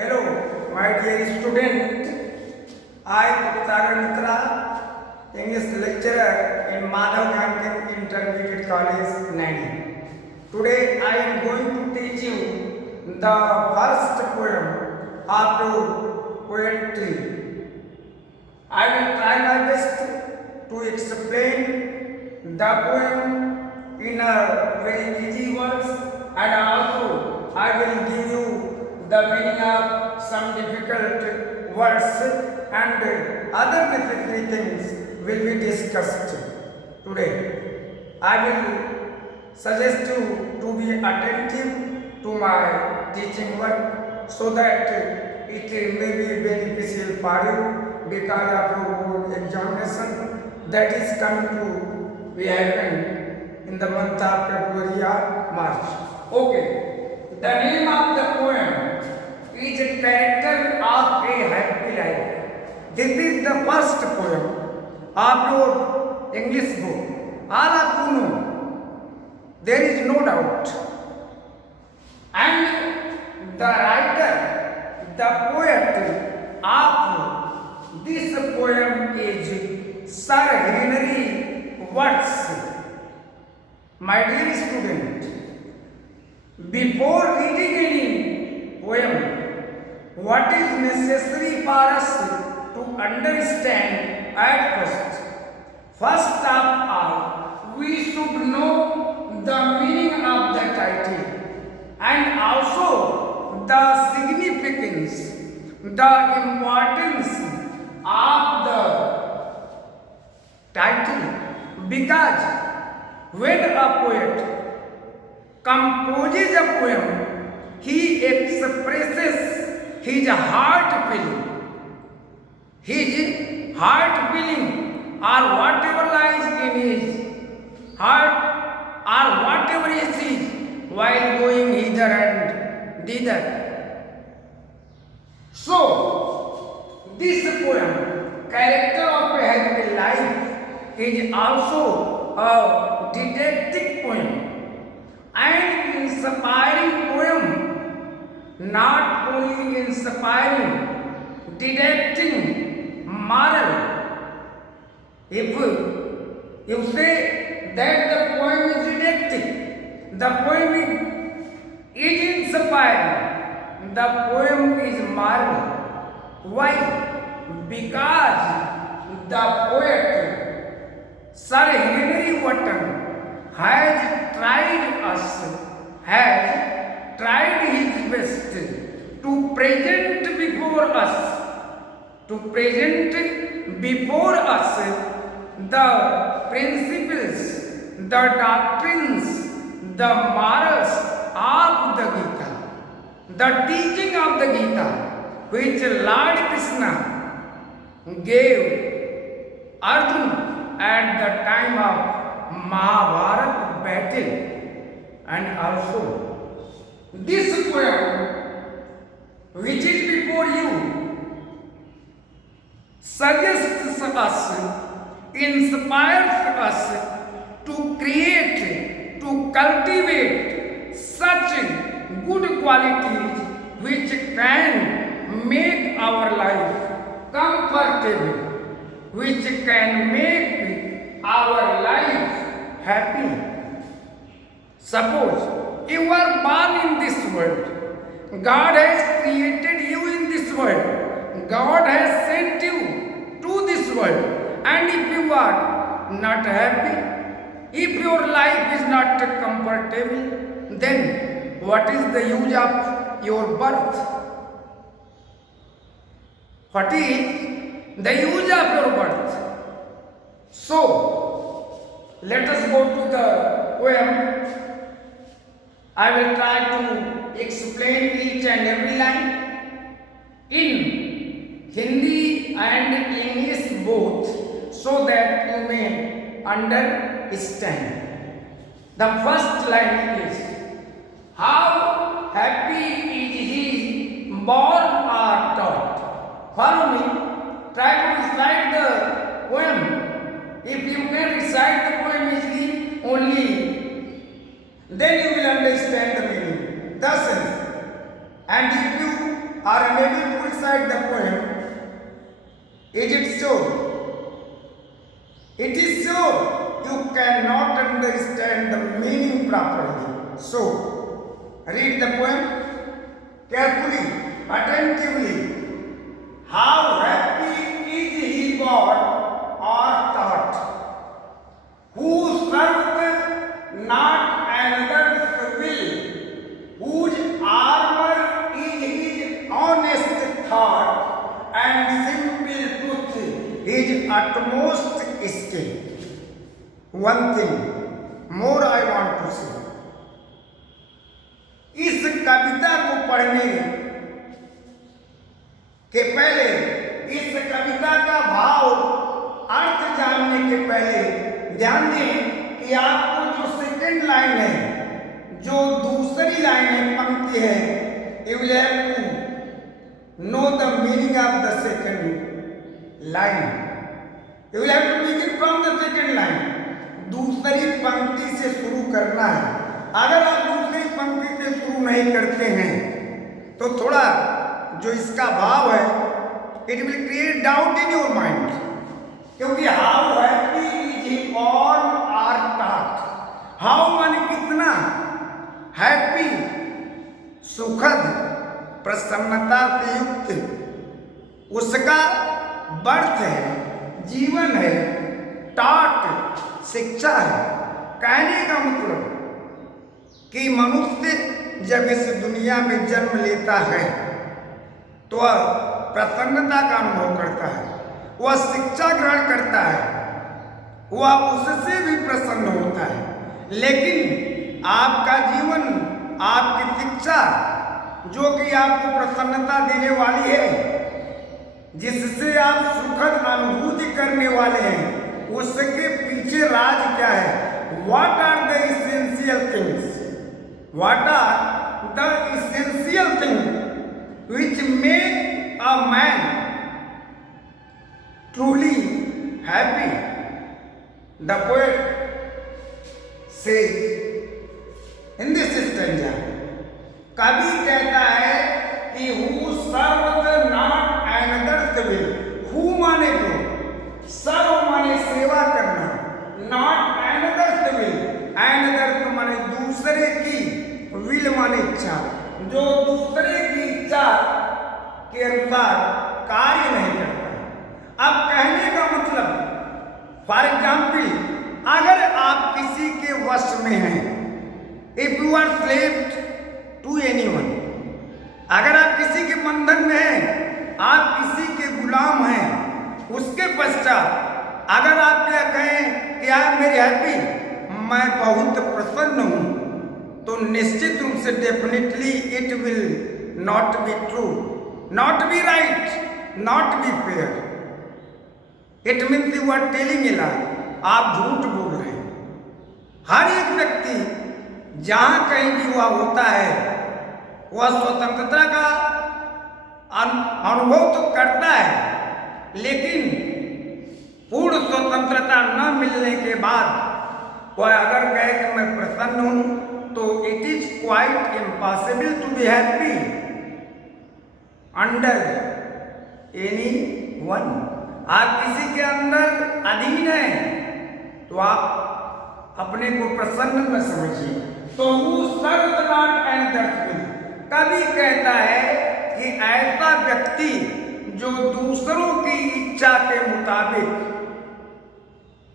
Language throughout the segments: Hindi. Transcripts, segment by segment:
Hello, my dear student. I, Sagar Mitra, English lecturer in Madhav Gandhi Intermediate College, Naini. Today I am going to teach you the first poem of poetry. I will try my best to explain the poem in a very easy words, and also I will give you the meaning of some difficult words and other necessary things will be discussed today. I will suggest you to be attentive to my teaching work so that it may be beneficial for you because of your board examination that is coming to be happen in the month of February or March. Okay. The name of the poem is a character of a happy life. This is the first poem of your English book. All of you know, there is no doubt. And the writer, the poet of this poem is Sir Henry Watts. My dear student, before reading any poem, what is necessary for us to understand at first? First of all, we should know the meaning of the title and also the significance, the importance of the title, because when a poet composes a poem, he expresses his heart feeling. His heart feeling or whatever lies in his heart or whatever he sees while going hither and thither. So, this poem, Character of a Happy Life, is also a didactic poem and inspiring poem, not only inspiring, didactic, moral. If you say that the poem is didactic, the poem is inspiring, the poem is moral. Why? Because the poet Sir Henry Wotton has tried his best to present before us the principles, the doctrines, the morals of the Gita, the teaching of the Gita, which Lord Krishna gave Arjuna at the time of Mahabharata battle. And also this poem which is before you suggests us, inspires us to create, to cultivate such good qualities which can make our life comfortable, which can make our life happy. Suppose you are born in this world. God has created you in this world. God has sent you to this world. And if you are not happy, if your life is not comfortable, then what is the use of your birth? What is the use of your birth? So, let us go to the poem. I will try to explain each and every line in Hindi and English both so that you may understand. The first line is, how happy is he born or taught? Follow me. Try to recite the poem. If you can recite the poem easily, only then you will understand the meaning, the sense. And if you are unable to recite the poem. Is it so? It is so. You cannot understand the meaning properly. So, read the poem carefully, attentively. How happy is he born or taught, who serveth not another's will, whose armor is his honest thought, and simple truth his utmost skill. One thing more I want to say. इस कविता को पढ़ने के पहले, इस कविता का भाव अर्थ जानने के पहले ध्यान दें कि आपको जो सेकंड लाइन है, जो दूसरी लाइन है, पंक्ति है, you will have to know the meaning of the second line. You will have to begin from the second line. दूसरी पंक्ति से शुरू करना है. अगर आप दूसरी पंक्ति से शुरू नहीं करते हैं तो थोड़ा जो इसका भाव है, it will create doubt in your mind. क्योंकि how happy is he on आर टॉट. हाउ माने कितना, हैप्पी सुखद, प्रसन्नता से युक्त उसका बर्थ है, जीवन है, टॉट शिक्षा है. कहने का मतलब कि मनुष्य जब इस दुनिया में जन्म लेता है तो वह प्रसन्नता का अनुभव करता है, वह शिक्षा ग्रहण करता है, वह उससे भी प्रसन्न होता है. लेकिन आपका जीवन, आपकी शिक्षा जो कि आपको प्रसन्नता देने वाली है, जिससे आप सुखद अनुभूति करने वाले हैं, उसके पीछे राज क्या है? What are the essential things? What are the essential things which make a man truly happy? The poet says in this stanza, कवि कहता है कि who serveth not another's will. Who माने को, सर्व माने सेवा करना, not another's will. another माने दूसरे की, will माने इच्छा, जो दूसरे की इच्छा के अनुसार कार्य नहीं करता. अब कहने का मतलब, फॉर एग्जाम्पल, अगर आप किसी के वश में हैं, if you are slaved to anyone, अगर आप किसी के बंधन में हैं, आप किसी के गुलाम हैं, उसके पश्चात अगर आप क्या कहें कि आई एम वेरी हैप्पी, मैं बहुत प्रसन्न हूं, तो निश्चित रूप से definitely it will not be true, not be right, not be fair. It means you are telling a lie. आप झूठ बोल रहे हैं. हर एक व्यक्ति जहां कहीं भी हुआ होता है, वह स्वतंत्रता का अनुभव तो करता है, लेकिन पूर्ण स्वतंत्रता न मिलने के बाद वह अगर कहे कि मैं प्रसन्न हूं, तो it is quite impossible to be happy under any one. आप किसी के अंदर अधीन हैं तो आप अपने को प्रसन्न न समझिए. तो who serveth not another's will. कवि कहता है कि ऐसा व्यक्ति जो दूसरों की इच्छा के मुताबिक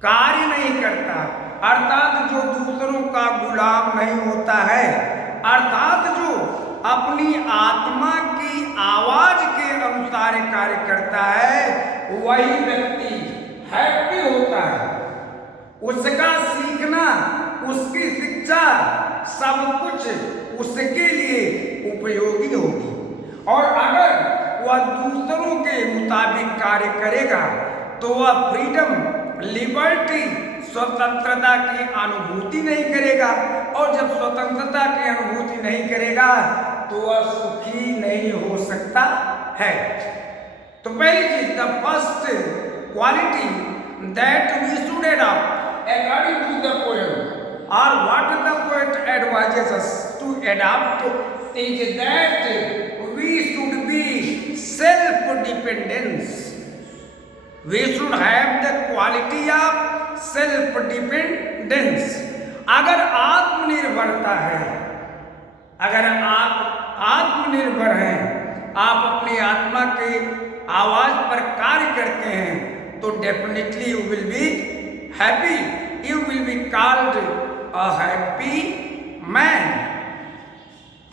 कार्य नहीं करता, अर्थात जो दूसरों का गुलाम नहीं होता है, अर्थात जो अपनी आत्मा की आवाज के अनुसार कार्य करता है, वही व्यक्ति हैप्पी होता है. उसका सीखना, उसकी शिक्षा, सब कुछ उसके लिए उपयोगी होगी. और अगर वह दूसरों के मुताबिक कार्य करेगा तो वह फ्रीडम, लिबर्टी, स्वतंत्रता की अनुभूति नहीं करेगा. और जब स्वतंत्रता की अनुभूति नहीं करेगा तो वह सुखी नहीं हो सकता है. तो पहली चीज, the first quality that we should adopt according to the poem, or what the poet advises us to adopt, is that we should be we should have the quality of self dependence. अगर आत्मनिर्भरता है, अगर आप आत्मनिर्भर हैं, आप अपनी आत्मा के आवाज पर कार्य करते हैं, तो definitely you will be happy, you will be called a happy man.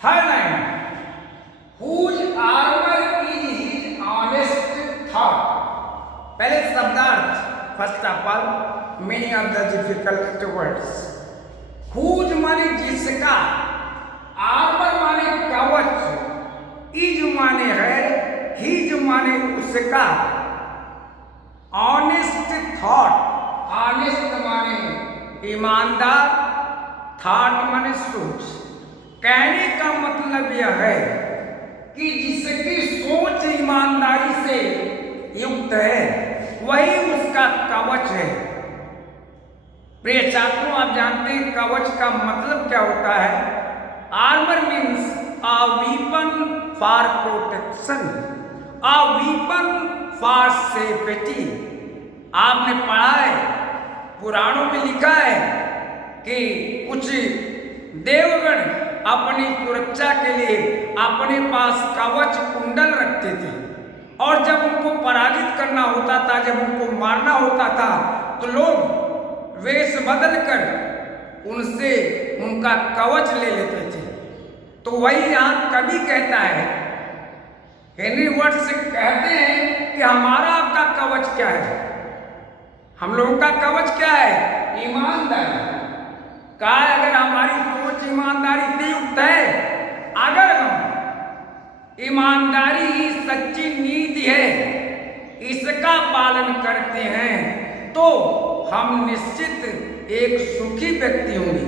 Third line, whose armor is his honest thought। पहले शब्दार्थ, first of all meaning of the difficult words. whose माने जिसका, आर्मर माने कवच, इज माने है, हिज माने उसका, ऑनेस्ट थॉट, ऑनेस्ट माने ईमानदार, थॉट माने सोच। कहने का मतलब यह है कि जिसकी सोच ईमानदारी से युक्त है, वही उसका कवच है। प्रिय छात्रों, आप जानते हैं कवच का मतलब क्या होता है? Armour means a weapon for protection, a weapon for safety. आपने पढ़ा है, पुराणों में लिखा है कि कुछ देवगण अपनी सुरक्षा के लिए अपने पास कवच कुंडल रखते थे, और जब उनको पराजित करना होता था, जब उनको मारना होता था, तो लोग वेश बदल कर उनसे उनका कवच ले लेते थे। तो वही यहाँ कवि कहता है, हेनरी वर्ड्स कहते हैं कि हमारा आपका कवच क्या है? हम लोगों का कवच क्या है? ईमानदारी। कहा अगर हमारी सोच ईमानदारी से युक्त है, अगर हम ईमानदारी ही सच्ची नीति है, इसका पालन करते हैं, तो हम निश्चित एक सुखी व्यक्ति होंगे,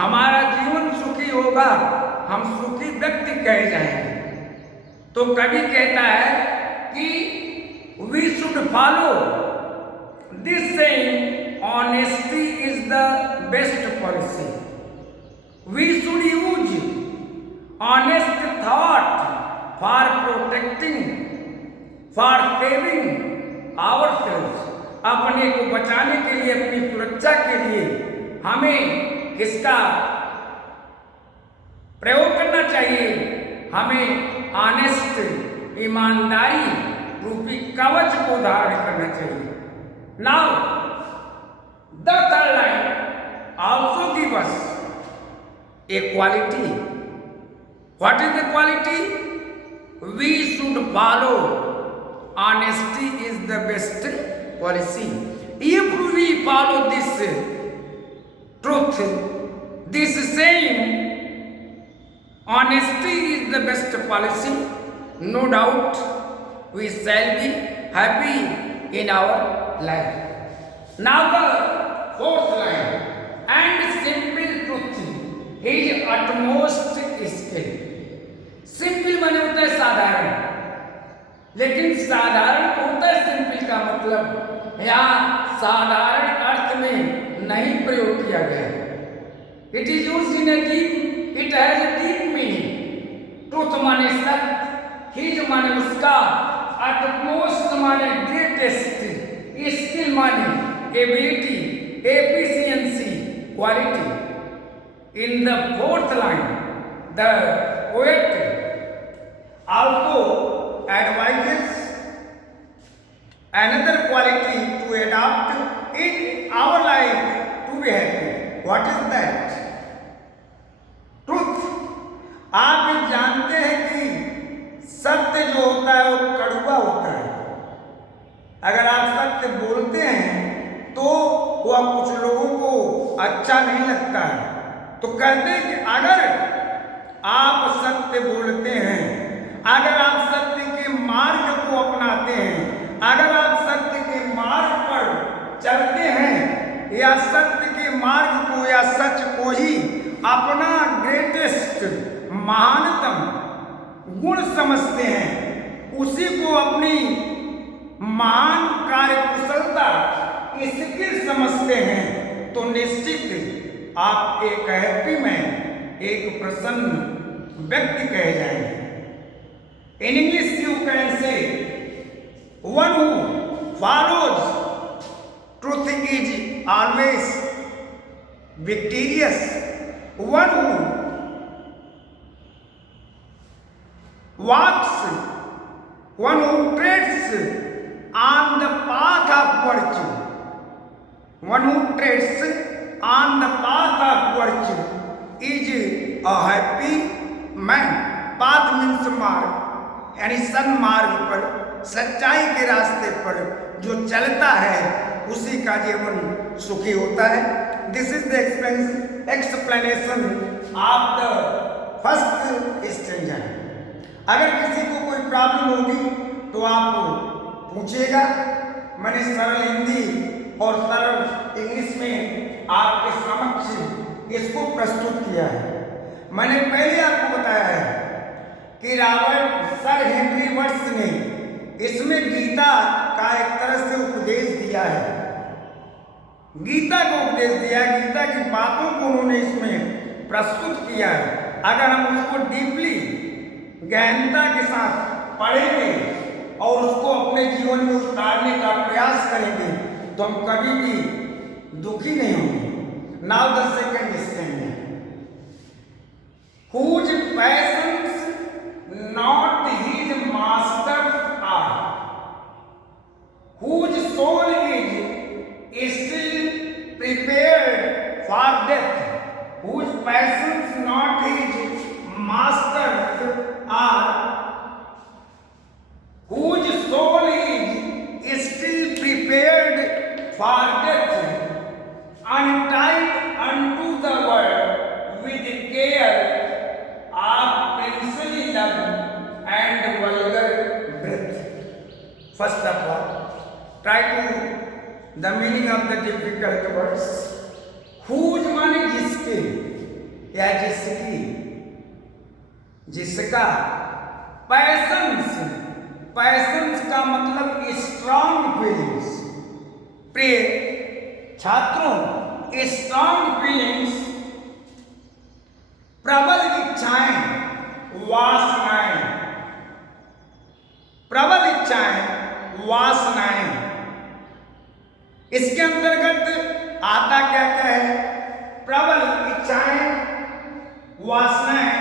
हमारा जीवन सुखी होगा, हम सुखी व्यक्ति कहे जाएंगे। तो कवि कहता है कि we should follow this saying, honesty is the best policy। We should use honest thought for protecting, for saving ourselves। अपने को बचाने के लिए, अपनी सुरक्षा के लिए हमें किसका प्रयोग करना चाहिए? हमें ऑनेस्ट, ईमानदारी रूपी कवच को धारण करना चाहिए। Now the third line also give us a quality। What is the quality? We should follow honesty is the best policy। If we follow this truth, this saying, honesty is the best policy, no doubt we shall be happy in our life। Now the fourth line, and simple truth his utmost skill। Simple माने होता है साधारण, लेकिन साधारण होता है सिंपल का मतलब यहाँ साधारण अर्थ में नहीं प्रयोग किया गया है। It is used in a deep, it has a deep meaning. Truth माने सत्य, हिज माने उसका, utmost माने ग्रेटेस्ट, स्किल माने ability, efficiency, quality। In the fourth line, the poet also advises another quality to adopt in our life to be happy। What is that? Truth। आप ये जानते हैं कि सत्य जो होता है वो कड़वा होता है। अगर आप सत्य बोलते हैं तो वह कुछ लोगों को अच्छा नहीं लगता है। तो कहते हैं कि अगर आप सत्य बोलते हैं, अगर आप सत्य के मार्ग को अपनाते हैं, अगर आप सत्य के मार्ग पर चलते हैं, या सत्य के मार्ग को या सच को ही अपना ग्रेटेस्ट, महानतम गुण समझते हैं, उसी को अपनी महान कार्यकुशलता, स्किल समझते हैं, तो निश्चित आप एक हैप्पी मैन, एक प्रसन्न व्यक्ति कहे जाएंगे। In English you can say one who follows truth is always victorious. One who walks, one who treads on the path of virtue, one who treads on the path of virtue is a happy man. Path means मार्ग, यानी सन्मार्ग पर, सच्चाई के रास्ते पर जो चलता है उसी का जीवन सुखी होता है. This is the explanation of the first stanza. अगर किसी को कोई प्रॉब्लम होगी तो आप पूछिएगा. मैंने सरल हिंदी और सरल इंग्लिश में आपके समक्ष इसको प्रस्तुत किया है. मैंने पहले आपको बताया है कि रॉबर्ट सर हेनरी वर्ड्स ने इसमें गीता का एक तरह से उपदेश दिया है. गीता को उपदेश दिया, गीता की बातों को उन्होंने इसमें प्रस्तुत किया है. अगर हम उसको डीपली गहनता के साथ पढ़ेंगे और उसको अपने जीवन में उतारने का प्रयास करेंगे तो हम कभी भी दुखी नहीं होंगे. Now the second stanza. Whose passions not his masters are, whose soul is still prepared for death, whose passions not his masters are, whose soul is still prepared for death, untied unto the world with care of princely love and vulgar breath. First of all, try to the meaning of the difficult words. Whose माने जिसके या जिसकी, जिसका. पैशंस, पैशंस का मतलब स्ट्रॉन्ग फीलिंग्स. प्रिय छात्रों, स्ट्रॉन्ग फीलिंग्स, प्रबल इच्छाएं, वासनाएं, प्रबल इच्छाएं, वासनाएं, इसके अंतर्गत आता क्या क्या है? प्रबल इच्छाएं, वासनाएं.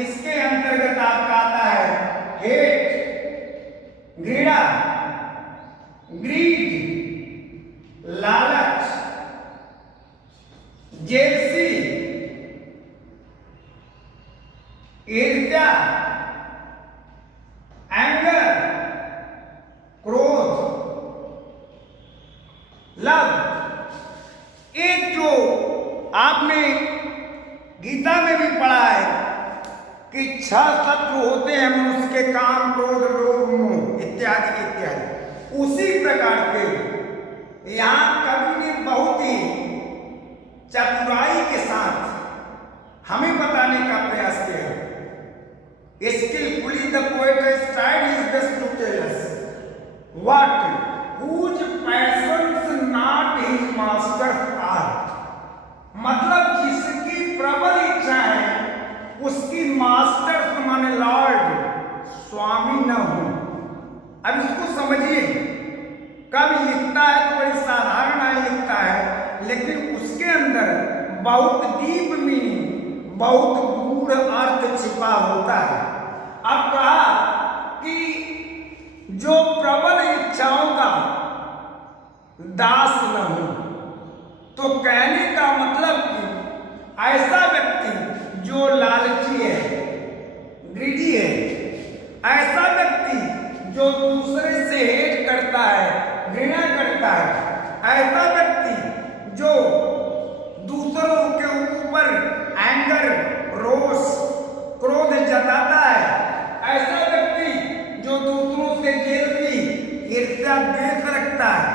इसके अंतर्गत आपका आता है हेट, घृणा, ग्रीड, लालच, जेलसी, ईर्ष्या, एंगर, क्रोध, लव. एक जो आपने गीता में भी पढ़ा है कि 6 शत्रु होते हैं मनुष्य के, काम, क्रोध, लोभ, मोह इत्यादि इत्यादि. उसी प्रकार के यहाँ कवि ने बहुत ही चतुराई के साथ हमें बताने का प्रयास किया है. Skillfully the poet has tried his best to tell us what whose passions not his masters are. मतलब जिसकी प्रबल इच्छा है उसकी मास्टर माने लॉर्ड, स्वामी न हो. अब इसको समझिए. कवि लिखता है तो बड़ी साधारण लिखता है, लेकिन उसके अंदर बहुत डीप मीनिंग, बहुत गूढ़ अर्थ छिपा होता है. अब कहा कि जो प्रबल इच्छाओं का दास न हो, तो कहने का मतलब कि ऐसा व्यक्ति जो लालची है, ग्रीडी है, ऐसा व्यक्ति जो दूसरे से हेट करता है, घृणा करता है, ऐसा व्यक्ति जो दूसरों के ऊपर एंगर, रोष, क्रोध जताता है, ऐसा व्यक्ति जो दूसरों से जेलसी, ईर्ष्या, द्वेष रखता है,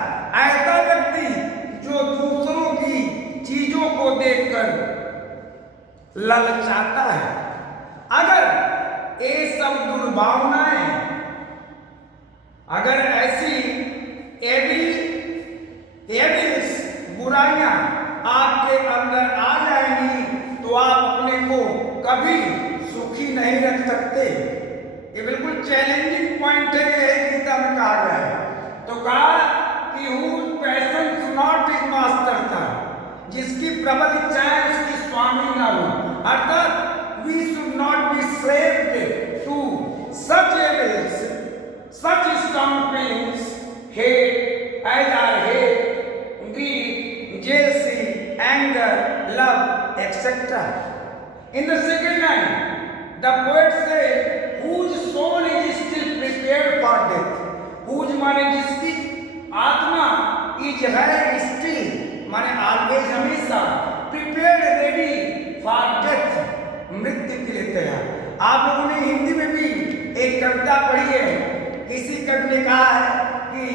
ऐसा व्यक्ति जो दूसरों की चीजों को देखकर ललचाता है. अगर ये सब दुर्भावनाएं, अगर ऐसी एविल्स, बुराइयां आपके अंदर आ जाएंगी तो आप अपने को कभी सुखी नहीं रख सकते. ये बिल्कुल चैलेंजिंग पॉइंट है, ये गीता में कहा गया है. तो कहा कि whose passions not his master था, जिसकी प्रबल इच्छाएं उसकी स्वामी न हो। अर्थात we should not be slave to such evils, such strong feelings, hate, as are hate, greed, jealousy, anger, love, etc. In the second line, the poet says, whose soul is still prepared for death. Whose माने जिसकी आत्मा is है still माने always हमेशा prepared ready for death, मृत्यु के लिए तैयार। आप लोगों ने हिंदी में भी एक कविता पढ़ी है, किसी कवि ने कहा है कि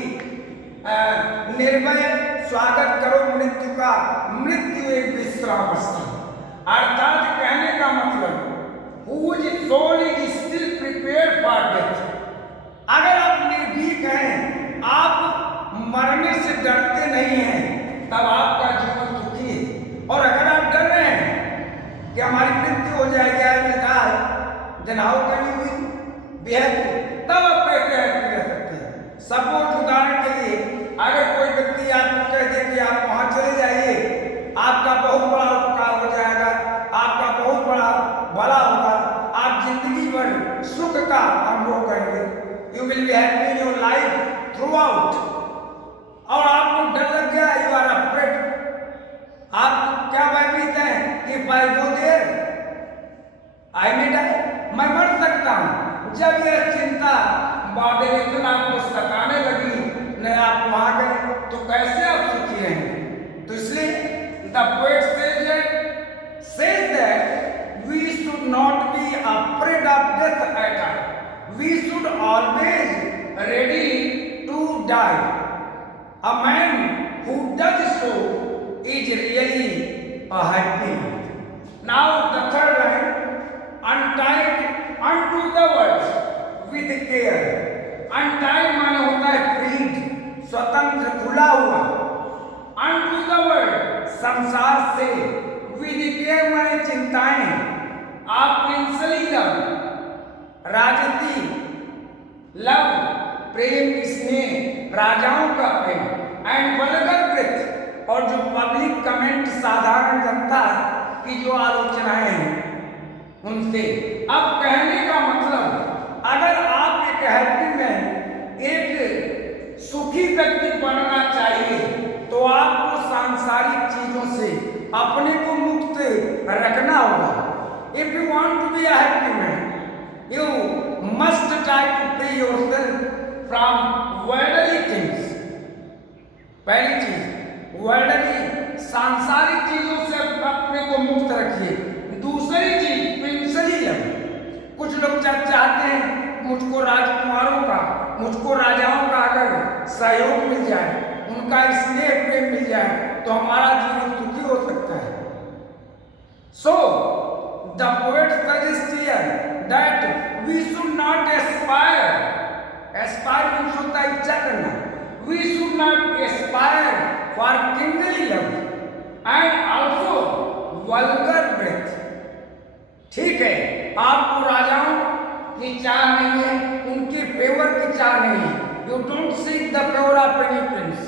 निर्भय स्वागत करो मृत्यु का, मृत्यु एक विश्राम स्थान। अर्थात कहने का मतलब whose soul is still prepared for death। अगर आप निर्भीक हैं, आप मरने से डरते नहीं हैं, तब आपका जीवन सुखी है। और अगर आप डर रहे हैं कि हमारी मृत्यु हो जाएगी, I will die, then how can you be happy, तब आप कैसे हैप्पी रह सकते हैं। सपोज उदाहरण के लिए अगर कोई व्यक्ति आपको कह दे कि आप वहां चले जाइए, आपका बहुत बड़ा उपकार हो जाएगा, आपका बहुत बड़ा भला होगा, आप जिंदगी भर सुख का अनुभव करेंगे, you will be happy in your life through out. और आपको डर लग गया, यू आर अफ्रेड, आप क्या भयभीत हैं कि by go there I may die, मैं मर सकता हूं। जब यह चिंता बॉडीलेशन आपको सताने लगी, न आप वहां गए, तो कैसे आप सुखी रहेंगे। तो इसलिए the poet says that we should not be afraid of death at all. We should always ready to die. A man who does so is really a happy man. Now the third line, untied unto the world with care. Untied माने होता है freed, स्वतंत्र खुला हुआ, unto the world संसार से, with care माने चिंताएं, आप प्रिंसली लव, राजती लव, प्रेम स्नेह, राजाओं का प्रेम, एंड वल्गर ब्रेथ, और जो पब्लिक कमेंट साधारण जनता की जो आलोचनाएं हैं उनसे। अब कहने का मतलब, अगर आप एक हैप्पी मैन, एक सुखी व्यक्ति बनना चाहिए, तो आपको सांसारिक चीजों से अपने को मुक्त रखना होगा। If you want to be a happy man, you must try to free yourself from worldly things. पहली चीज वर्ल्डली, सांसारिक चीजों से अपने को मुक्त रखिए। दूसरी चीज प्रिंसली लव। कुछ लोग चाहते हैं मुझको राजकुमारों का, मुझको राजाओं का अगर सहयोग मिल जाए, उनका स्नेह प्रेम मिल जाए, तो हमारा जीवन सुखी हो सकता है। So the poet suggests here that we should not aspire. Aspire means होता है इच्छा करना। We should not aspire for kingly love and also vulgar breath. ठीक है, आपको राजाओं की चाह नहीं है, उनकी फेवर की चाह नहीं है। You don't seek the favor of any prince.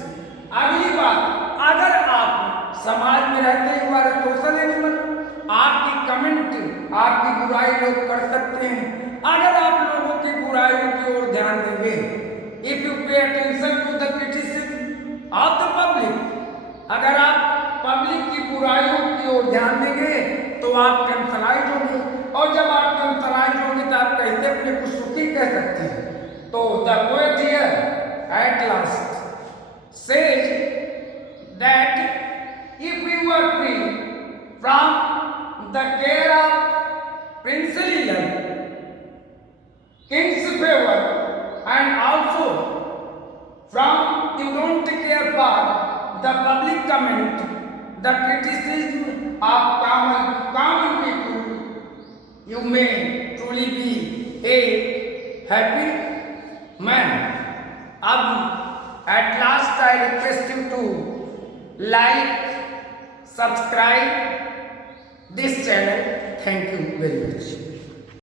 अगली बात, अगर आप समाज में रहते हैं, हमारे सोशल एनिमल, आपकी कमेंट, आपकी बुराई लोग कर सकते हैं। अगर आप लोगों की बुराइयों की ओर ध्यान देंगे, if you pay attention to the criticism of the public, अगर आप पब्लिक की बुराइयों की ओर ध्यान देंगे, तो आप टेंशनाइज होंगे, और जब आप टेंशनाइज होंगे तो आप कैसे अपने को सुखी कह सकते हैं। तो the poet here at last says that if we were free from the care of princely love, king's favor, and also from you don't care for the public comment, the criticism of common people, you may truly be a happy man. At last I request you to like, subscribe this channel. Thank you very much.